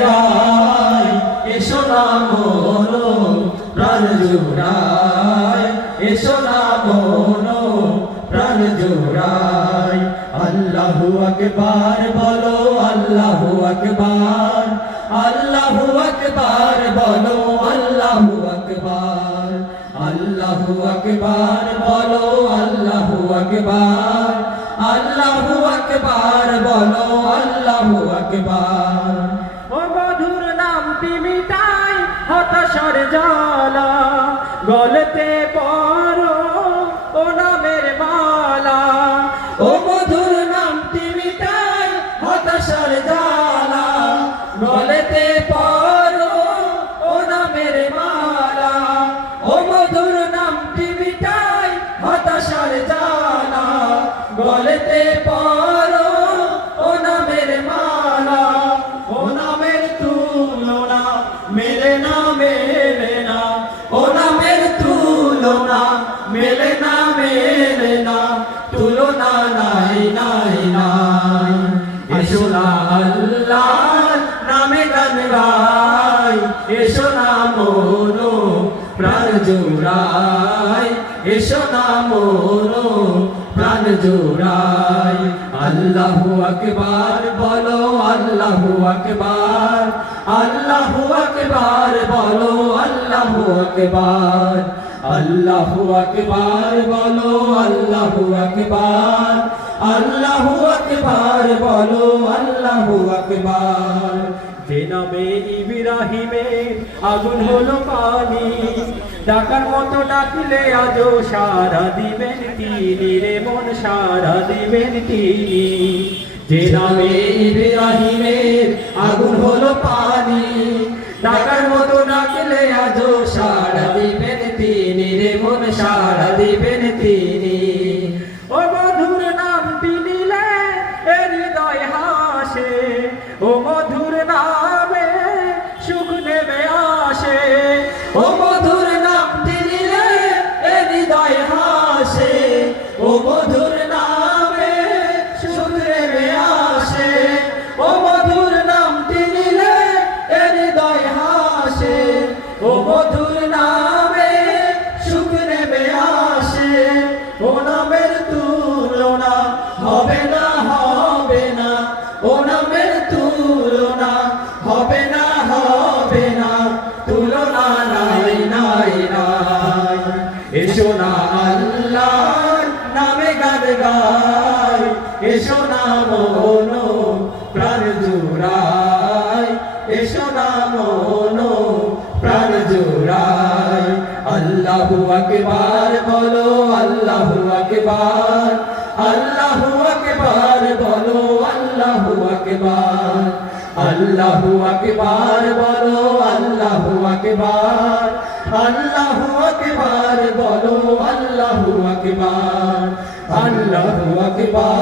গায় এসো না মন প্রাণ জুড়ায় এসো না মন প্রাণ জুড়ায় আল্লাহু আকবার বলো আল্লাহু আকবার আল্লাহু আকবার বলো আল্লাহু আকবার আল্লাহু আকবার বলো আল্লাহু আকবার আল্লাহু আকবার বলো আল্লাহু আকবার ও মধুর নামটি মিটাই হতাশার জ্বালা গলতে পড়ো ও নামের মালা ও মধুর নামটি মিটাই হতাশার জ্বালা গলেতে পড়ো ও নামের মালা ও মধুর নামটি মিটাই হতাশার জ্বালা গলেতে পড়ো ও নামের মালা ও নামের তুলনা মেলে না মেলে না ও নামের তুলনা মেলে না মেলে না তুলনা নাই নাই নাই এসো না আল্লাহর নামে গান গাই এসো না মন প্রাণ জোড়াই এসো না মন প্রাণ জোড়াই আল্লাহু আকবার বলো আল্লাহু আকবার আল্লাহু আকবার বলো আল্লাহু আকবার আল্লাহু আকবার বলো আল্লাহু আকবার আল্লাহু আকবার বলো আল্লাহু আকবার যে নামে ইব্রাহিমের আগুন হলো পানি ডাকার মতো ডাকলে আজও সারা দিবেন তিনি রে মন সারা দিবেন তিনি যে নামে ইব্রাহিমের আগুন হলো পানি ডাকার মতো ডাকলে আজও সাড়া দিবেন তিনি রে মন সাড়া দিবেন তিনি ও মধুর নামটি নিলে এ হৃদয় হাসে ও মধুর নামে সুখ নেমে আসে ও মধুর নামটি নিলে এ হৃদয় হাসে ও মধুর নামে সুখ নেমে আসে ও মধুর নামটি নিলে এ হৃদয় হাসে ও মধুর নামে সুখ নেমে আসে ও নামের তুলনা হবে না হবে না ও নামের তুলনা হবে না হবে না তুলনা নাই নাই নাই এসো না আল্লাহর নামে গান গাই এসো না মন প্রাণ জুড়াই এসো না মন প্রাণ জুড়াই আল্লাহু আকবার বলো আল্লাহু আকবার আল্লাহু আকবার বলো আল্লাহু আকবার আল্লাহু আকবার বলো আল্লাহু আকবার আল্লাহু আকবার বলো আল্লাহু আকবার আল্লাহু আকবার